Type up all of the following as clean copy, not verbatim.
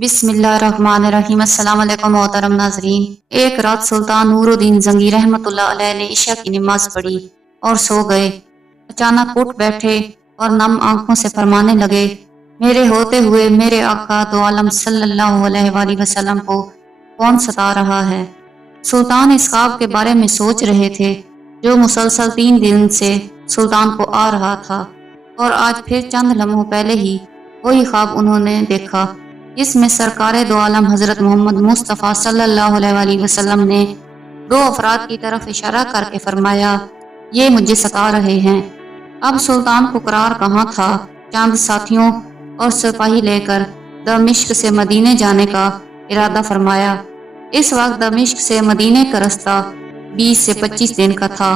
बिस्मिल्लाहिर्रहमानिर्रहीम। अस्सलाम वालेकुम मोहतरम नाजरीन। एक रात सुल्तान नूरुद्दीन जंगी रहमतुल्लाह अलैह ने इशा की नमाज पढ़ी और सो गए। अचानक उठ बैठे और नम आंखों से फरमाने लगे, मेरे होते हुए मेरे आका दो आलम सल्लल्लाहु अलैहि वसल्लम को कौन सता रहा है। सुल्तान इस ख्वाब के बारे में सोच रहे थे जो मुसलसल 3 दिन से सुल्तान को आ रहा था, और आज फिर चंद लम्हों पहले ही वही ख्वाब उन्होंने देखा। इसमें सरकारे दो आलम हजरत मोहम्मद मुस्तफ़ा सल्लल्लाहु अलैहि वसल्लम ने 2 अफराद की तरफ इशारा करके फरमाया, ये मुझे सता रहे हैं। अब सुल्तान को करार कहाँ था। चंद साथियों और सिपाही लेकर दमिश्क से मदीने जाने का इरादा फरमाया। इस वक्त दमिश्क से मदीने का रास्ता 20 से 25 दिन का था,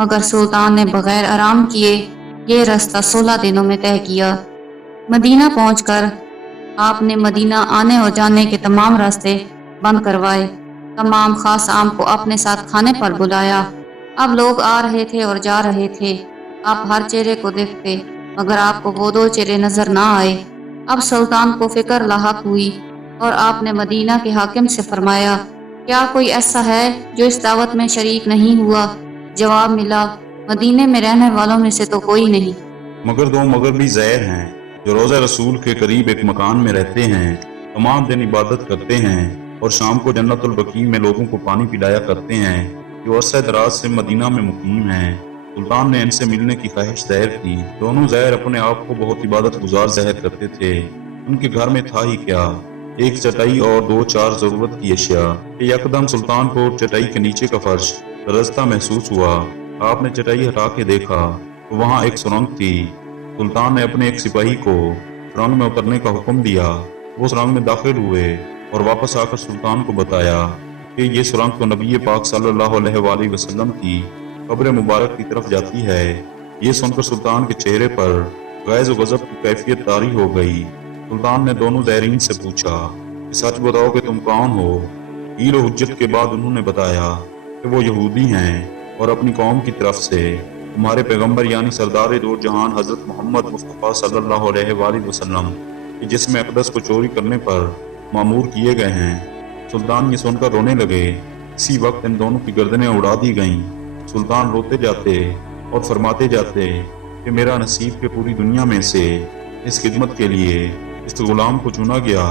मगर सुल्तान ने बगैर आराम किए ये रास्ता 16 दिनों में तय किया। मदीना पहुंचकर आपने मदीना आने और जाने के तमाम रास्ते बंद करवाए। तमाम खास आम को अपने साथ खाने पर बुलाया। अब लोग आ रहे थे और जा रहे थे। आप हर चेहरे को देखते, मगर आपको वो 2 चेहरे नजर ना आए। अब सुल्तान को फिक्र लाहक हुई और आपने मदीना के हाकिम से फरमाया, क्या कोई ऐसा है जो इस दावत में शरीक नहीं हुआ। जवाब मिला, मदीने में रहने वालों में से तो कोई नहीं, मगर 2 मगरबी ज़ैर हैं जो रोज़ा रसूल के करीब एक मकान में रहते हैं, तमाम दिन इबादत करते हैं और शाम को जन्नतुल बकी में लोगों को पानी पिलाया करते हैं, जो अरसा दराज से मदीना में मुकीम हैं। सुल्तान ने इनसे मिलने की ख्वाहिश ज़ाहिर की। दोनों ज़ैर अपने आप को बहुत इबादत गुजार ज़ाहिर करते थे। उनके घर में था ही क्या, एक चटाई और 2-4 ज़रूरत की अशिया। यकदम सुल्तान को चटाई के नीचे का फर्श लरजता महसूस हुआ। आपने चटाई हटा के देखा तो वहाँ एक सुरंग थी। सुल्तान ने अपने एक सिपाही को सुरंग में उतरने का हुक्म दिया। वो सुरंग में दाखिल हुए और वापस आकर सुल्तान को बताया कि ये सुरंग तो नबी पाक सल्लल्लाहु अलैहि वसल्लम की कब्र मुबारक की तरफ जाती है। ये सुनकर सुल्तान के चेहरे पर गैज़ व गज़ब की कैफियत तारी हो गई। सुल्तान ने दोनों ज़ैरीन से पूछा कि सच बताओ कि तुम कौन हो। हील हुज्जत के बाद उन्होंने बताया कि वो यहूदी हैं और अपनी कौम की तरफ से हमारे पैगंबर यानी सरदार दो जहान हजरत मोहम्मद मुस्तफ़ा सल्लल्लाहु अलैहि वसल्लम के जिस्म अक़दस को चोरी करने पर मामूर किए गए हैं। सुल्तान ये सुनकर रोने लगे। इसी वक्त इन दोनों की गर्दनें उड़ा दी गईं। सुल्तान रोते जाते और फरमाते जाते कि मेरा नसीब के पूरी दुनिया में से इस खिदमत के लिए इस गुलाम को चुना गया।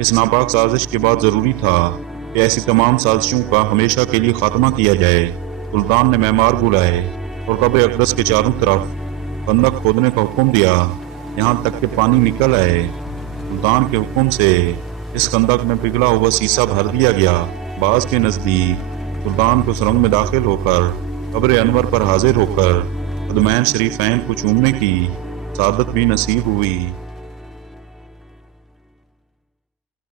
इस नापाक साजिश के बाद ज़रूरी था कि ऐसी तमाम साजिशों का हमेशा के लिए खात्मा किया जाए। सुल्तान ने मेमार बुलाए और कब्र अक़दस के चारों तरफ खंदक खोदने का हुक्म दिया, यहाँ तक कि पानी निकल आए। सुल्तान के हुक्म से इस खंदक में पिघला हुआ सीसा भर दिया गया। बाज के नज़दीक सुल्तान को सुरंग में दाखिल होकर कब्र अनवर पर हाजिर होकर कदमैन शरीफैन को चूमने की सादत भी नसीब हुई।